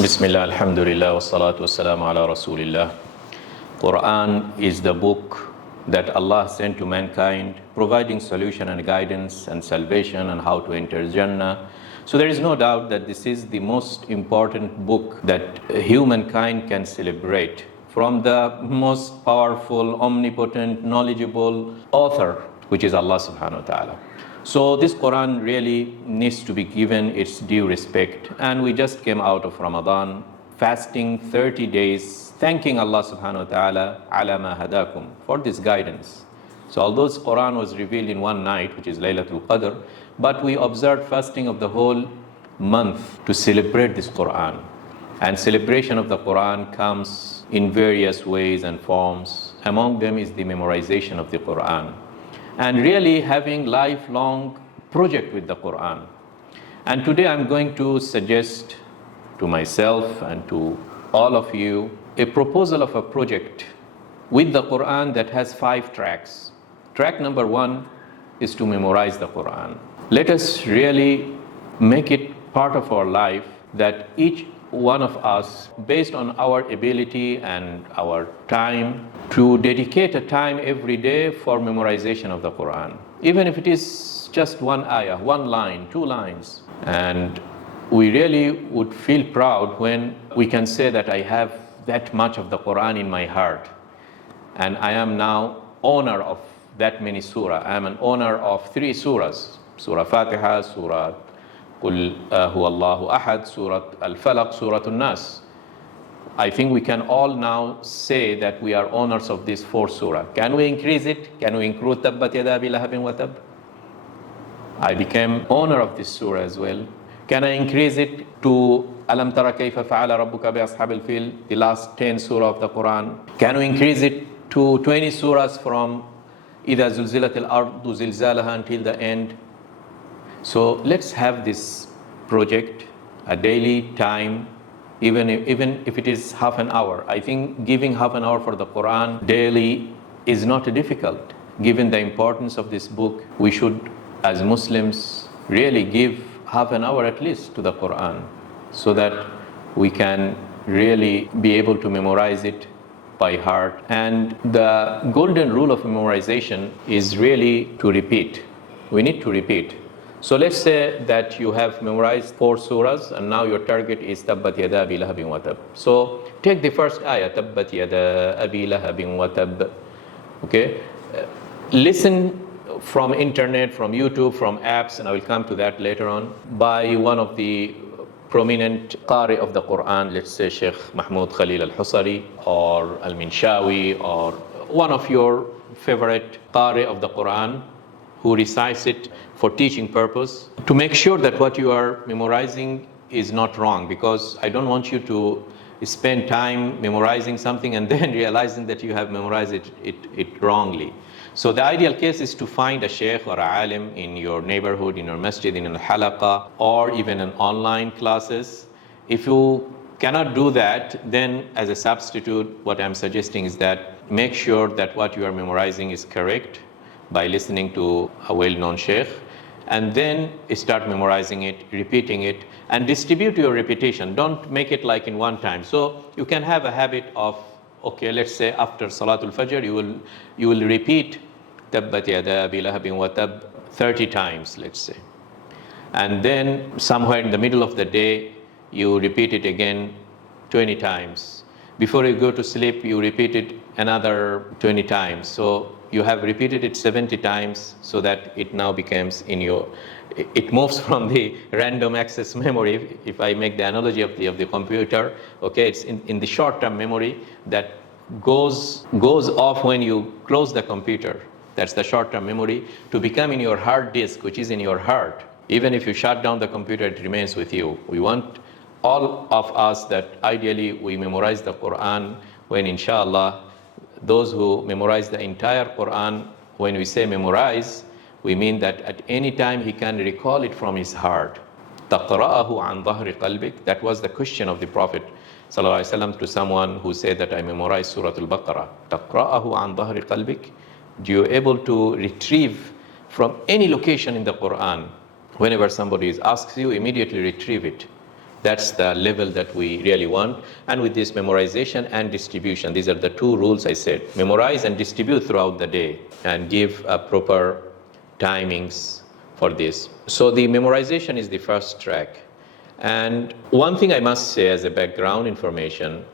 Bismillah, alhamdulillah, wa salatu wa salam ala rasulillah. Quran is the book that Allah sent to mankind, providing solution and guidance and salvation and how to enter Jannah. So there is no doubt that this is the most important book that humankind can celebrate. From the most powerful, omnipotent, knowledgeable author, which is Allah subhanahu wa ta'ala. So this Quran really needs to be given its due respect. And we just came out of Ramadan, fasting 30 days, thanking Allah subhanahu wa ta'ala ala ma hadakum for this guidance. So although this Quran was revealed in one night, which is Laylatul Qadr, but we observed fasting of the whole month to celebrate this Quran. And celebration of the Quran comes in various ways and forms. Among them is the memorization of the Quran. And really having lifelong project with the Quran. And today I'm going to suggest to myself and to all of you a proposal of a project with the Quran that has 5 tracks. Track number 1 is to memorize the Quran. Let us really make it part of our life that each one of us, based on our ability and our time, to dedicate a time every day for memorization of the Quran. Even if it is just one ayah, one line, 2 lines. And we really would feel proud when we can say that I have that much of the Quran in my heart. And I am now owner of that many surah. I am an owner of 3 surahs. Surah Fatiha, Surah Qul Huwallahu Ahad, Surah Al-Falaq, Surah An-Nas. I think we can all now say that we are owners of these 4 surah. Can we increase it? Can we include Tabbat Yada Abi Lahabin wa Tab? I became owner of this surah as well. Can I increase it to Alam Tara Kayfa Fa'ala Rabbuka bi Ashabil Fil, the last 10 surah of the Quran? Can we increase it to 20 surahs from Idha Zulzilatil Ardu Zilzalaha until the end? So let's have this project, a daily time, even if it is half an hour. I think giving half an hour for the Quran daily is not difficult. Given the importance of this book, we should, as Muslims, really give half an hour at least to the Quran so that we can really be able to memorize it by heart. And the golden rule of memorization is really to repeat. We need to repeat. So let's say that you have memorized 4 surahs and now your target is Tabbat Yada Abi Lahabin wa Tab. So take the first ayah, Tabbat Yada Abi Lahabin wa Tab. Okay? Listen from internet, from YouTube, from apps, and I will come to that later on, by one of the prominent Qari of the Quran, let's say Sheikh Mahmoud Khalil al-Husari or al-Minshawi, or one of your favorite Qari of the Quran who recites it for teaching purpose, to make sure that what you are memorizing is not wrong, because I don't want you to spend time memorizing something and then realizing that you have memorized it wrongly. So the ideal case is to find a sheikh or a alim in your neighborhood, in your masjid, in a halaqa, or even in online classes. If you cannot do that, then as a substitute, what I'm suggesting is that make sure that what you are memorizing is correct by listening to a well-known sheikh, and then start memorizing it, repeating it, and distribute your repetition. Don't make it like in one time. So you can have a habit of, okay, let's say after Salatul Fajr, you will repeat Tabbat Yada Abi Lahabin wa Tab 30 times, let's say. And then somewhere in the middle of the day, you repeat it again 20 times. Before you go to sleep, you repeat it another 20 times. So you have repeated it 70 times, so that it now becomes in your, it moves from the random access memory, if I make the analogy of the computer, okay, it's in the short-term memory that goes off when you close the computer. That's the short-term memory, to become in your hard disk, which is in your heart. Even if you shut down the computer, it remains with you. We want all of us that ideally we memorize the Quran when, inshallah, those who memorize the entire Quran, when we say memorize, we mean that at any time he can recall it from his heart. تَقْرَأَهُ عَنْ ظَهْرِ قَلْبِكَ. That was the question of the Prophet ﷺ to someone who said that I memorized Surah Al-Baqarah. تَقْرَأَهُ عَنْ ظَهْرِ قَلْبِكَ. Do you able to retrieve from any location in the Quran? Whenever somebody asks you, immediately retrieve it. That's the level that we really want. And with this memorization and distribution, these are the two rules I said. Memorize and distribute throughout the day and give proper timings for this. So the memorization is the first track. And one thing I must say as a background information,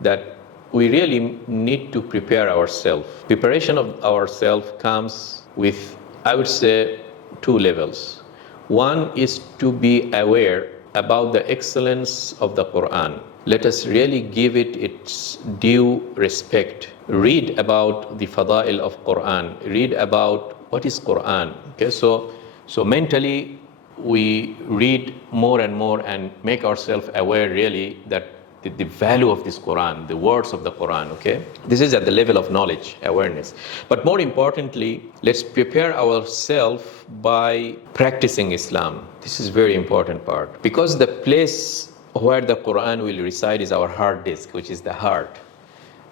that we really need to prepare ourselves. Preparation of ourselves comes with, I would say, two levels. One is to be aware about the excellence of the Quran. Let us really give it its due respect. Read about the fada'il of Quran. Read about what is Quran. Okay, so mentally we read more and more and make ourselves aware really that the value of this Quran, the words of the Quran, okay? This is at the level of knowledge, awareness. But more importantly, let's prepare ourselves by practicing Islam. This is very important part. Because the place where the Quran will reside is our hard disk, which is the heart.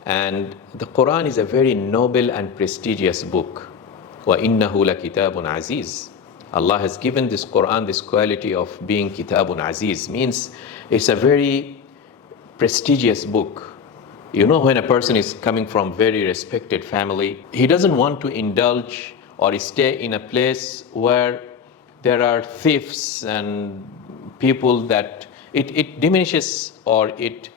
And the Quran is a very noble and prestigious book. وَإِنَّهُ لَكِتَابٌ عَزِيزٌ. Allah has given this Quran this quality of being kitabun aziz, means it's a very prestigious book. You know, when a person is coming from very respected family, he doesn't want to indulge or stay in a place where there are thieves and people that it diminishes or it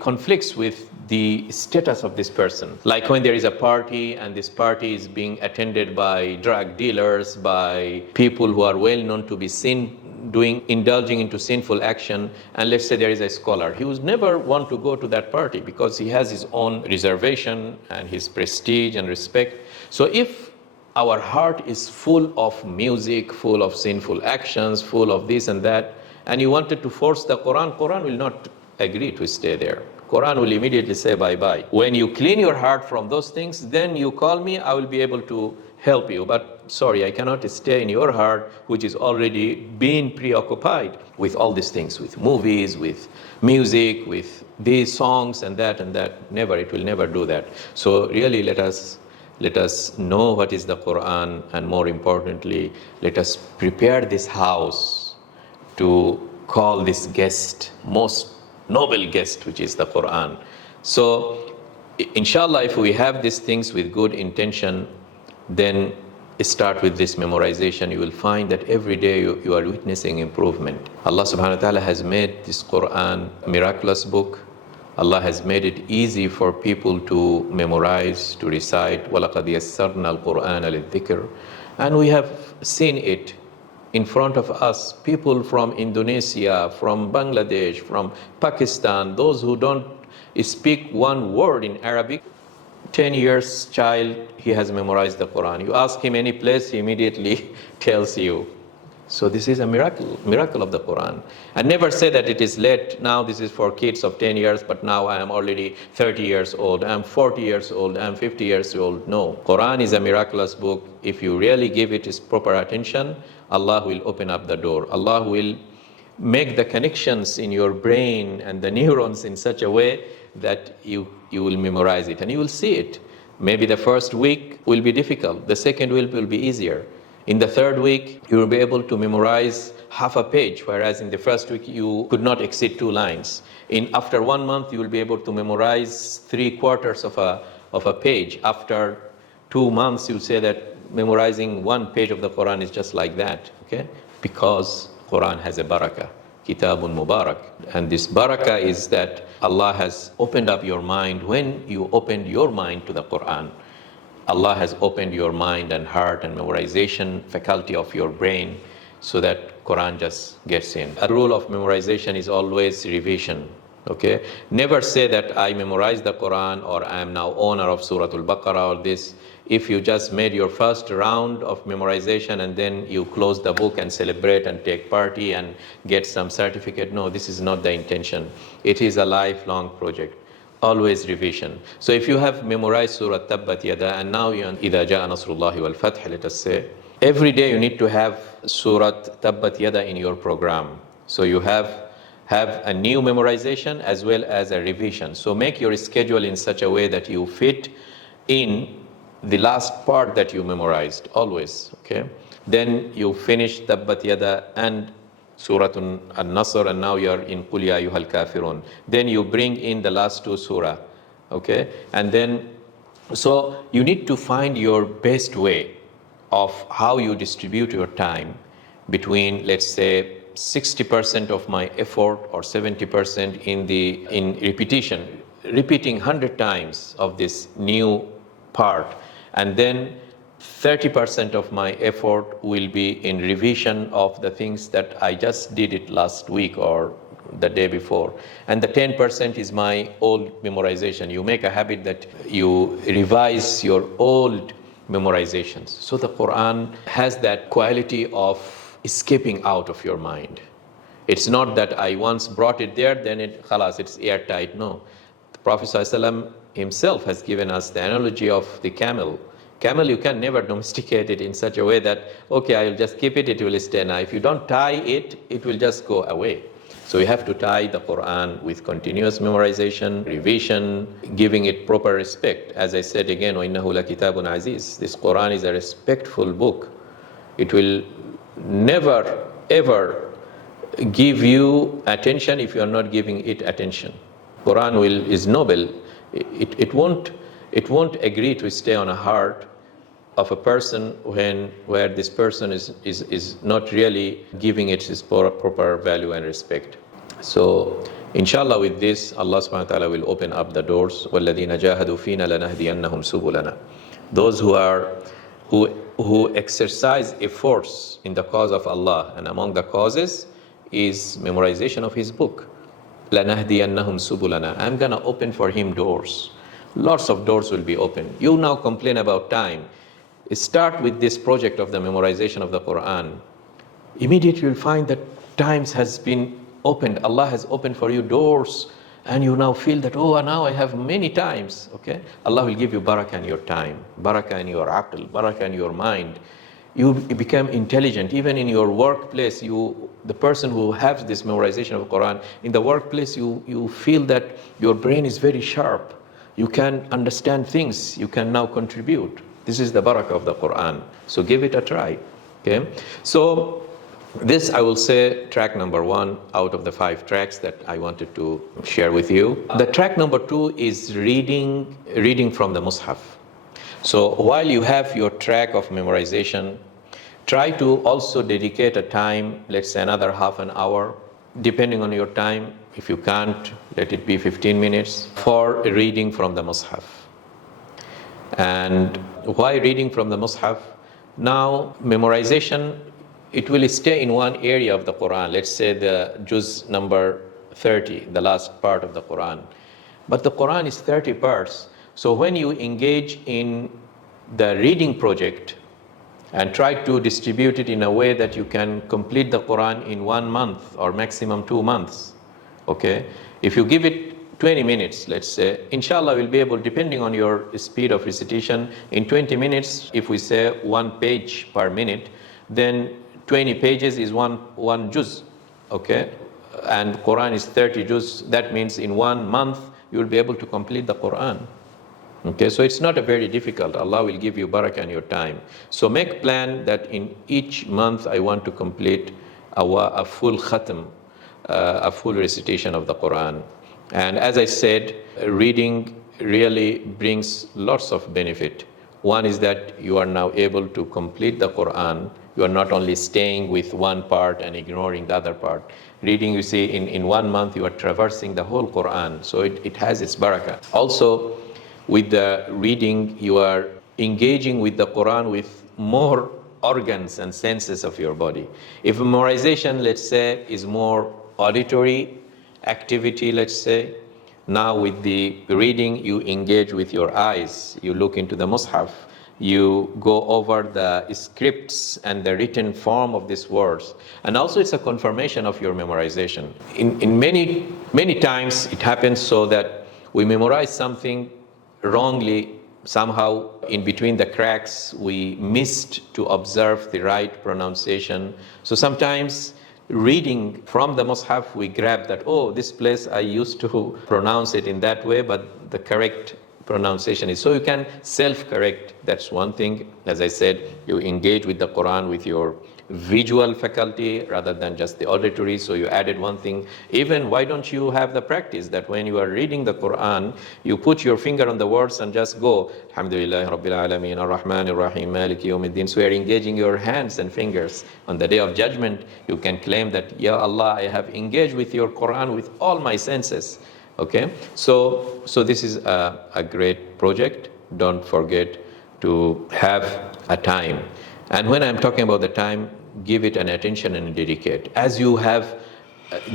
conflicts with the status of this person. Like when there is a party and this party is being attended by drug dealers, by people who are well known to be indulging into sinful action, and let's say there is a scholar, he would never want to go to that party because he has his own reservation and his prestige and respect. So if our heart is full of music, full of sinful actions, full of this and that, and you wanted to force the Quran, Quran will not agree to stay there. Quran will immediately say bye-bye. When you clean your heart from those things, then you call me, I will be able to help you. But sorry, I cannot stay in your heart, which is already being preoccupied with all these things, with movies, with music, with these songs and that. Never, it will never do that. So really let us know what is the Quran, and more importantly, let us prepare this house to call this guest, most noble guest, which is the Quran. So inshallah, if we have these things with good intention, then start with this memorization. You will find that every day you are witnessing improvement. Allah subhanahu wa ta'ala has made this Quran a miraculous book. Allah has made it easy for people to memorize, to recite. وَلَقَدْ يَسَّرْنَا الْقُرْآنَ لِلذِّكْرِ. And we have seen it in front of us, people from Indonesia, from Bangladesh, from Pakistan, those who don't speak one word in Arabic. 10 years child, he has memorized the Quran. You ask him any place, he immediately tells you. So this is a miracle of the Quran. And never say that it is late, now this is for kids of 10 years, but now I am already 30 years old, I am 40 years old, I am 50 years old. No, Quran is a miraculous book. If you really give it its proper attention, Allah will open up the door. Allah will make the connections in your brain and the neurons in such a way that you will memorize it and you will see it. Maybe the first week will be difficult, the second week will be easier. In the third week, you will be able to memorize half a page, whereas in the first week you could not exceed 2 lines. After 1 month, you will be able to memorize 3/4 of a page. After 2 months, you'll say that memorizing 1 page of the Quran is just like that, okay? Because Quran has a barakah, kitabun mubarak. And this barakah is that Allah has opened up your mind. When you opened your mind to the Quran, Allah has opened your mind and heart and memorization faculty of your brain so that Quran just gets in. A rule of memorization is always revision, okay? Never say that I memorized the Quran or I am now owner of Surah Al-Baqarah or this. If you just made your first round of memorization and then you close the book and celebrate and take party and get some certificate, no, this is not the intention. It is a lifelong project. Always revision. So if you have memorized Surah Tabbat Yada and now you're on إِذَا جَاءَ نَصْرُ اللَّهِ وَالْفَتْحِ, let us say, every day you need to have Surah Tabbat Yada in your program. So you have a new memorization as well as a revision. So make your schedule in such a way that you fit in the last part that you memorized, always, okay? Then you finish Tabbat Yada and Surah An-Nasr, and now you are in Qul Ya Ayyuhal Kafirun. Then you bring in the last two surah, okay? And then, so you need to find your best way of how you distribute your time between, let's say, 60% of my effort or 70% in repetition, repeating 100 times of this new part, and then 30% of my effort will be in revision of the things that I just did it last week or the day before. And the 10% is my old memorization. You make a habit that you revise your old memorizations. So the Quran has that quality of escaping out of your mind. It's not that I once brought it there, then it's airtight. No. The Prophet ﷺ himself has given us the analogy of the camel. Camel, you can never domesticate it in such a way that, okay, I'll just keep it, it will stay. Now, if you don't tie it, it will just go away. So you have to tie the Quran with continuous memorization, revision, giving it proper respect. As I said again, وَإِنَّهُ لَكِتَابٌ عَزِيزٌ. This Quran is a respectful book. It will never, ever give you attention if you are not giving it attention. Quran is noble. It won't agree to stay on a heart of a person where this person is not really giving it its proper value and respect. So inshallah, with this, Allah subhanahu wa ta'ala will open up the doors. وَالَّذِينَ جَاهَدُوا فِينَا لَنَهْدِيَنَّهُمْ سُبُلَنَا. Those who exercise efforts in the cause of Allah, and among the causes is memorization of His book. لَنَهْدِيَنَّهُمْ سُبُلَنَا. I'm going to open for him doors. Lots of doors will be open. You now complain about time. Start with this project of the memorization of the Quran. Immediately you'll find that times has been opened. Allah has opened for you doors, and you now feel that, oh, now I have many times. Okay? Allah will give you barakah in your time, barakah in your aql, barakah in your mind. You become intelligent. Even in your workplace, the person who has this memorization of the Quran, in the workplace you feel that your brain is very sharp. You can understand things. You can now contribute. This is the barakah of the Quran. So give it a try. Okay? So this, I will say, track number 1 out of the 5 tracks that I wanted to share with you. The track number 2 is reading from the Mus'haf. So while you have your track of memorization, try to also dedicate a time, let's say another half an hour, depending on your time. If you can't, let it be 15 minutes for reading from the Mus'haf. And why reading from the Mus'haf? Now, memorization, it will stay in one area of the Quran. Let's say the juz number 30, the last part of the Quran. But the Quran is 30 parts. So when you engage in the reading project and try to distribute it in a way that you can complete the Quran in 1 month or maximum 2 months, okay? If you give it 20 minutes, let's say, inshallah we'll be able, depending on your speed of recitation, in 20 minutes, if we say 1 page per minute, then 20 pages is one juz, okay? And Quran is 30 juz. That means in 1 month, you'll be able to complete the Quran. Okay, so it's not a very difficult. Allah will give you barakah in your time. So make plan that in each month I want to complete a full khatam, a full recitation of the Quran. And as I said, reading really brings lots of benefit. One is that you are now able to complete the Quran. You are not only staying with one part and ignoring the other part. Reading, you see, in 1 month you are traversing the whole Quran. So it has its barakah. Also, with the reading, you are engaging with the Quran with more organs and senses of your body. If memorization, let's say, is more auditory activity, let's say, now with the reading, you engage with your eyes. You look into the Mus'haf. You go over the scripts and the written form of these words. And also it's a confirmation of your memorization. In many times it happens so that we memorize something wrongly, somehow in between the cracks we missed to observe the right pronunciation. So sometimes reading from the Mus'haf we grab that, oh, this place I used to pronounce it in that way, but the correct pronunciation is. So you can self-correct. That's one thing. As I said, you engage with the Quran with your visual faculty rather than just the auditory, so you added one thing. Even why don't you have the practice that when you are reading the Quran, you put your finger on the words and just go, Alhamdulillah Rabbil Alameen, Ar-Rahman Ar-Rahim, Maliki Yawmiddin. So you are engaging your hands and fingers. On the Day of Judgment, you can claim that, Ya Allah, I have engaged with your Quran with all my senses. Okay, so this is a great project. Don't forget to have a time. And when I'm talking about the time, give it an attention and dedicate. As you have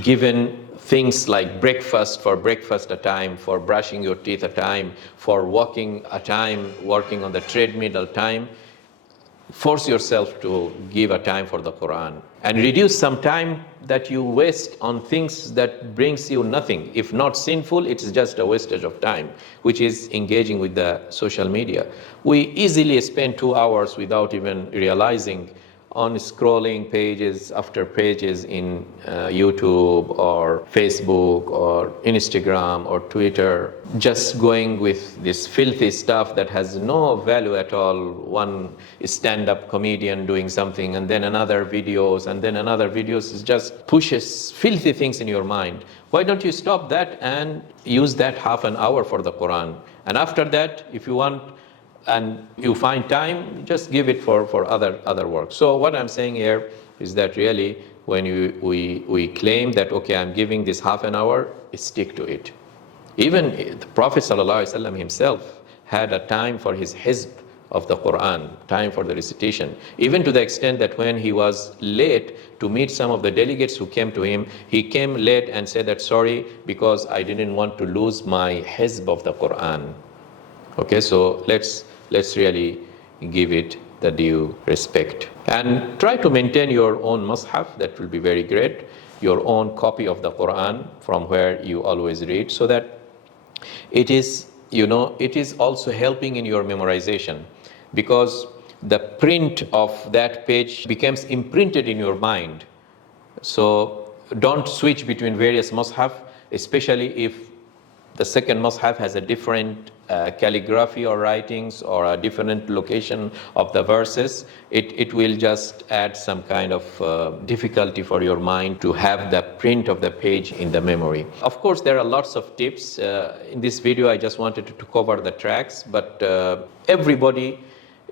given things like breakfast, for breakfast a time, for brushing your teeth a time, for walking a time, working on the treadmill a time, force yourself to give a time for the Quran and reduce some time that you waste on things that brings you nothing. If not sinful, it's just a wastage of time, which is engaging with the social media. We easily spend 2 hours without even realizing on scrolling pages after pages in YouTube or Facebook or Instagram or Twitter, just going with this filthy stuff that has no value at all. One stand-up comedian doing something, and then another videos, and then another videos. It just pushes filthy things in your mind. Why don't you stop that and use that half an hour for the Quran? And after that, if you want and you find time, just give it for other work. So what I'm saying here is that really when we claim that, okay, I'm giving this half an hour, stick to it. Even the Prophet ﷺ himself had a time for his hizb of the Quran, time for the recitation, even to the extent that when he was late to meet some of the delegates who came to him, he came late and said that, sorry, because I didn't want to lose my hizb of the Quran. Okay, so let's really give it the due respect. And try to maintain your own mushaf, that will be very great, your own copy of the Quran from where you always read, so that it is, it is also helping in your memorization, because the print of that page becomes imprinted in your mind. So don't switch between various mushaf, especially if the second mushaf has a different calligraphy or writings or a different location of the verses. It will just add some kind of difficulty for your mind to have the print of the page in the memory. Of course, there are lots of tips. In this video, I just wanted to cover the tracks, but everybody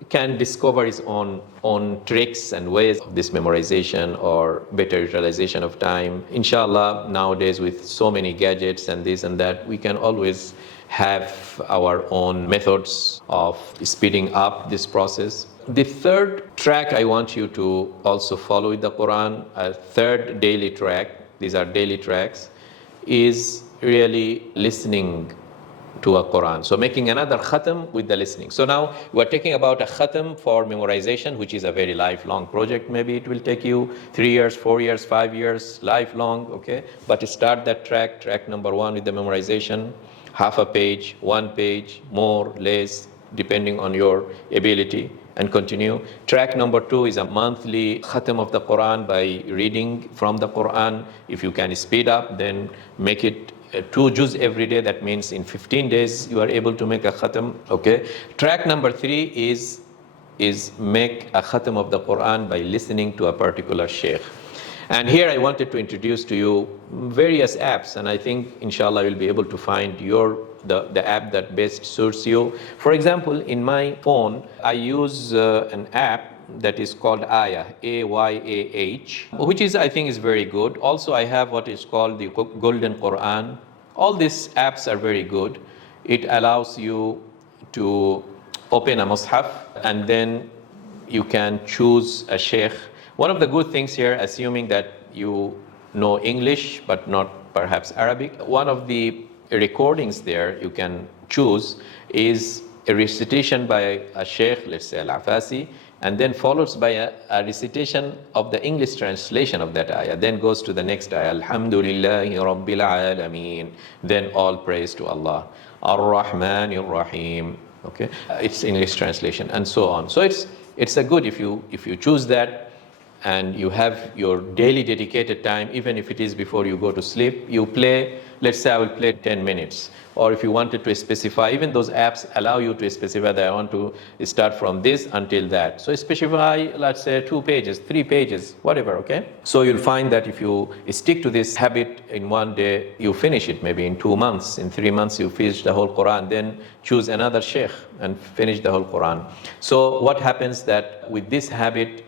can discover his own tricks and ways of this memorization or better utilization of time. Inshallah, nowadays with so many gadgets and this and that, we can always have our own methods of speeding up this process. The third track I want you to also follow with the Quran, a third daily track, these are daily tracks, is really listening to a Quran. So making another khatam with the listening. So now we're talking about a khatam for memorization, which is a very lifelong project. Maybe it will take you 3 years, 4 years, 5 years, lifelong, okay? But start that track number 1 with the memorization, half a page, 1 page, more, less, depending on your ability, and continue. Track number 2 is a monthly khatam of the Quran by reading from the Quran. If you can speed up, then make it 2 juz every day. That means in 15 days you are able to make a khatam. Okay. Track number 3 is make a khatam of the Quran by listening to a particular sheikh. And here I wanted to introduce to you various apps, and I think inshallah you'll be able to find the app that best suits you. For example, in my phone I use an app that is called Ayah, A-Y-A-H, which is, I think, is very good. Also, I have what is called the Golden Quran. All these apps are very good. It allows you to open a mushaf and then you can choose a sheikh. One of the good things here, assuming that you know English but not perhaps Arabic, one of the recordings there you can choose is a recitation by a sheikh, let's say Al-Afasi, and then followed by a recitation of the English translation of that ayah. Then goes to the next ayah, Alhamdulillahi Rabbil Alameen. Then all praise to Allah. Ar-Rahman Ar-Rahim. Okay, it's English translation, and so on. So it's a good if you choose that, and you have your daily dedicated time, even if it is before you go to sleep, you play, let's say I will play 10 minutes. Or if you wanted to specify, even those apps allow you to specify that I want to start from this until that. So specify, let's say 2 pages, 3 pages, whatever, okay? So you'll find that if you stick to this habit in one day, you finish it maybe in 2 months. In 3 months, you finish the whole Quran. Then choose another sheikh and finish the whole Quran. So what happens that with this habit,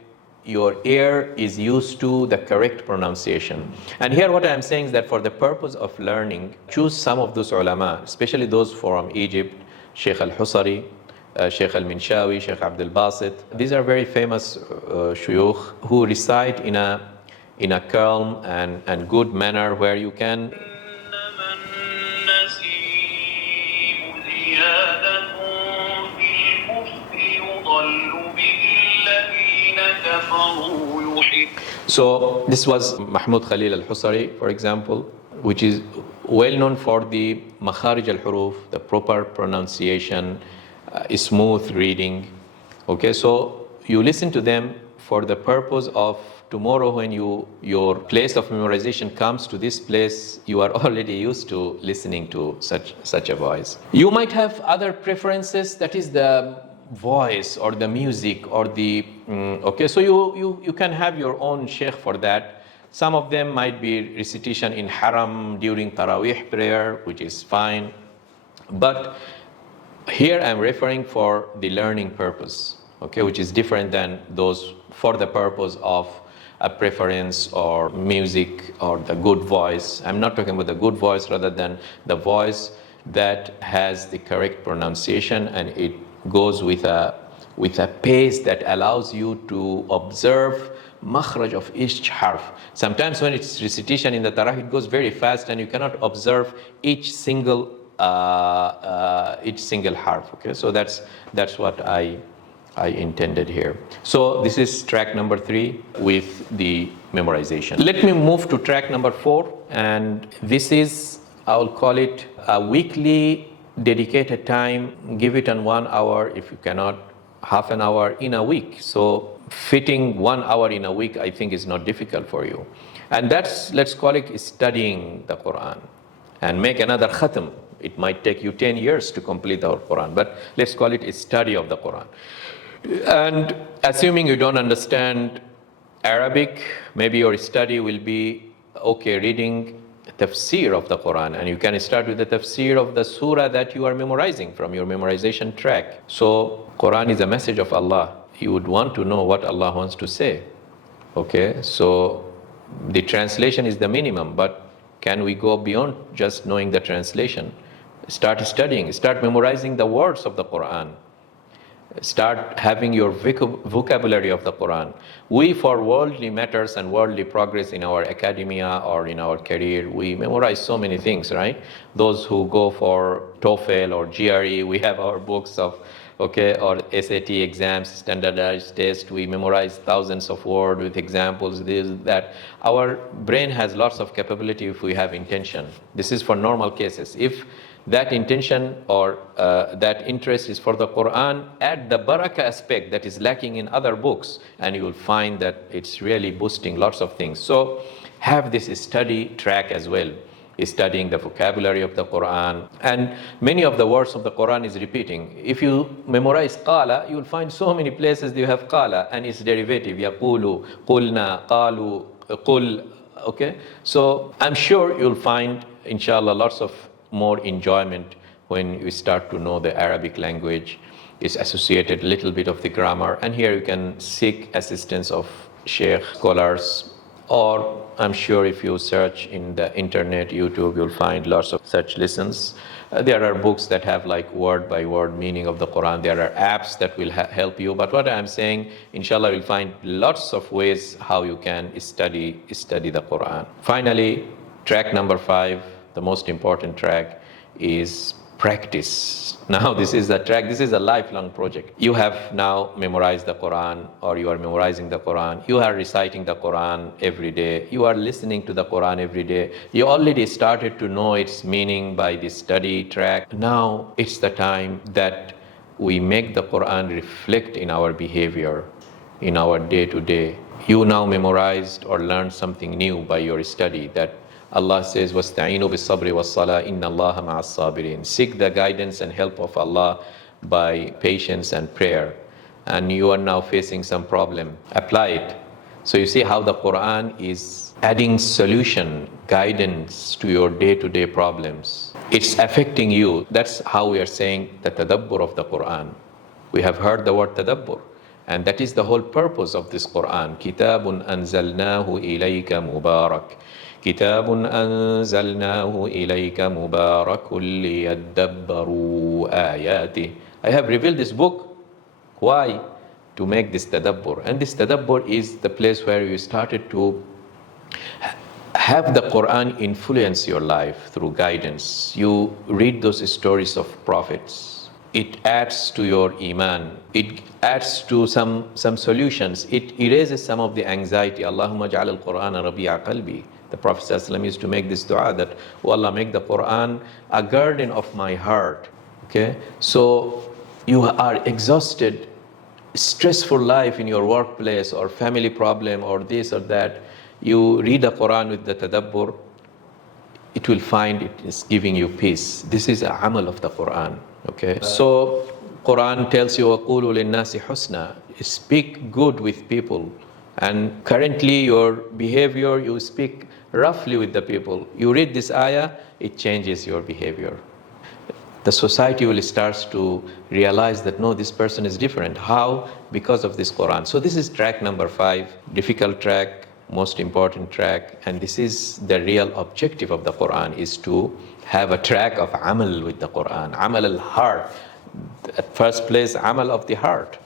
your ear is used to the correct pronunciation. And here what I'm saying is that for the purpose of learning, choose some of those ulama, especially those from Egypt, Sheikh al-Husari, Sheikh al-Minshawi, Sheikh Abdul-Baqi. These are very famous shuyukh who recite in a calm and good manner where you can So this was Mahmoud Khalil al-Husari, for example, which is well known for the makharij al-huruf, the proper pronunciation, smooth reading. Okay, so you listen to them for the purpose of tomorrow when your place of memorization comes to this place, you are already used to listening to such a voice. You might have other preferences, that is the voice or the music or the okay, so you can have your own sheikh for that. Some of them might be recitation in haram during Taraweeh prayer, which is fine, but here I'm referring for the learning purpose, okay, which is different than those for the purpose of a preference or music or the good voice. I'm not talking about the good voice, rather than the voice that has the correct pronunciation and it goes with a pace that allows you to observe makhraj of each harf. Sometimes when it's recitation in the tarawih, it goes very fast and you cannot observe each single harf. Okay, so that's what I intended here. So this is track number 3 with the memorization. Let me move to track number 4, and this is, I will call it a weekly dedicated time. Give it in 1 hour, if you cannot, half an hour in a week. So fitting 1 hour in a week, I think, is not difficult for you. And that's, let's call it studying the Quran. And make another khatam. It might take you 10 years to complete the Quran, but let's call it a study of the Quran. And assuming you don't understand Arabic, maybe your study will be, okay, reading tafsir of the Quran, and you can start with the tafsir of the surah that you are memorizing from your memorization track. So Quran is a message of Allah. You would want to know what Allah wants to say. Okay, so the translation is the minimum, but can we go beyond just knowing the translation? Start studying, start memorizing the words of the Quran. Start having your vocabulary of the Quran. We, for worldly matters and worldly progress in our academia or in our career, we memorize so many things, right? Those who go for TOEFL or GRE, we have our books of, okay, or SAT exams, standardized test, we memorize thousands of words with examples, this, that. Our brain has lots of capability if we have intention. This is for normal cases. If that intention or that interest is for the Quran, add the barakah aspect that is lacking in other books, and you will find that it's really boosting lots of things. So have this study track as well, studying the vocabulary of the Quran. And many of the words of the Quran is repeating. If you memorize qala, you will find so many places you have qala and its derivative, yaqulu, qulna, qalu, qul. Okay, so I'm sure you'll find, inshallah, lots of more enjoyment when you start to know the Arabic language. Is associated a little bit of the grammar, and here you can seek assistance of sheikh, scholars, or I'm sure if you search in the internet, YouTube, you'll find lots of such lessons. There are books that have like word by word meaning of the Quran. There are apps that will help you. But what I'm saying, inshallah, you'll find lots of ways how you can study the Quran. Finally, track number 5, the most important track, is practice. Now this is a lifelong project. You have now memorized the Quran, or you are memorizing the Quran. You are reciting the Quran every day. You are listening to the Quran every day. You already started to know its meaning by the study track. Now it's the time that we make the Quran reflect in our behavior, in our day-to-day you now memorized or learned something new by your study, that Allah says, وَاسْتَعِينُوا بِالصَّبْرِ وَالصَّلَاةِ إِنَّ اللَّهَ مَعَ الصَّابِرِينَ. Seek the guidance and help of Allah by patience and prayer. And you are now facing some problem. Apply it. So you see how the Quran is adding solution, guidance to your day-to-day problems. It's affecting you. That's how we are saying the tadabbur of the Quran. We have heard the word tadabbur. And that is the whole purpose of this Quran. كِتَابٌ أَنزَلْنَاهُ إِلَيْكَ مُبَارَكٌ كِتَابٌ أَنزَلْنَاهُ إِلَيْكَ مُبَارَكٌ لِيَدَّبَّرُوا آيَاتِهِ. I have revealed this book. Why? To make this tadabbur. And this tadabbur is the place where you started to have the Quran influence your life through guidance. You read those stories of prophets. It adds to your iman. It adds to some solutions. It erases some of the anxiety. Allahumma ja'al al-Qur'ana rabi'a qalbi. The Prophet ﷺ used to make this dua that, oh Allah, make the Quran a garden of my heart. Okay? So you are exhausted, stressful life in your workplace or family problem or this or that. You read the Quran with the tadabbur, it will find it is giving you peace. This is a amal of the Quran. Okay, so Quran tells you, وَقُولُوا لِلنَّاسِ حُسْنًا. Speak good with people. And currently your behavior, you speak roughly with the people. You read this ayah, it changes your behavior. The society will start to realize that no, this person is different. How? Because of this Quran. So this is track number 5, difficult track, most important track, and this is the real objective of the Quran, is to have a track of amal with the Quran, amal al-heart. At first place, amal of the heart,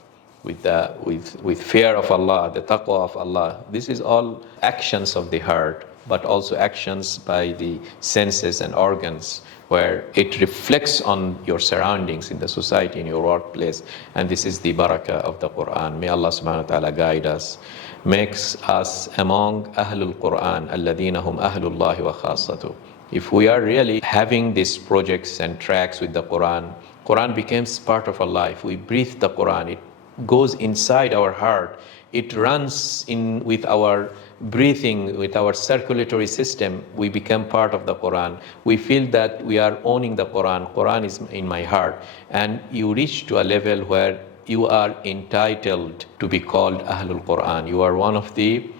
with fear of Allah, the taqwa of Allah. This is all actions of the heart, but also actions by the senses and organs, where it reflects on your surroundings in the society, in your workplace. And this is the barakah of the Quran. May Allah subhanahu wa ta'ala guide us, makes us among Ahlul Quran, alladhina hum ahlullahi wa khassatuh. If we are really having these projects and tracks with the Quran, Quran becomes part of our life. We breathe the Quran. It goes inside our heart. It runs in with our breathing, with our circulatory system. We become part of the Quran. We feel that we are owning the Quran. Quran is in my heart. And you reach to a level where you are entitled to be called Ahlul Quran. You are one of the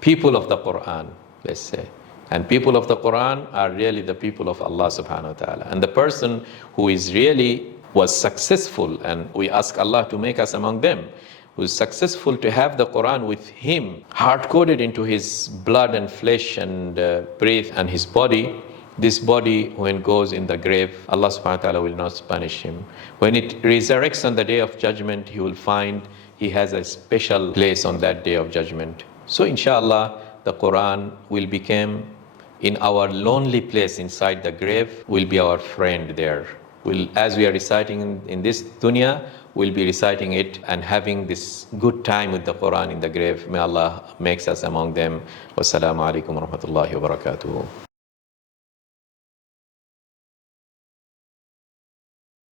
people of the Quran, let's say. And people of the Quran are really the people of Allah subhanahu wa ta'ala. And the person who is really was successful, and we ask Allah to make us among them, who is successful to have the Quran with him, hard-coded into his blood and flesh and breath and his body. This body, when goes in the grave, Allah subhanahu wa ta'ala will not punish him. When it resurrects on the day of judgment, he will find he has a special place on that day of judgment. So inshallah, the Quran will become, in our lonely place inside the grave, will be our friend there. As we are reciting in this dunya, we'll be reciting it and having this good time with the Quran in the grave. May Allah makes us among them. Wassalamu alaikum wa rahmatullahi wa barakatuh.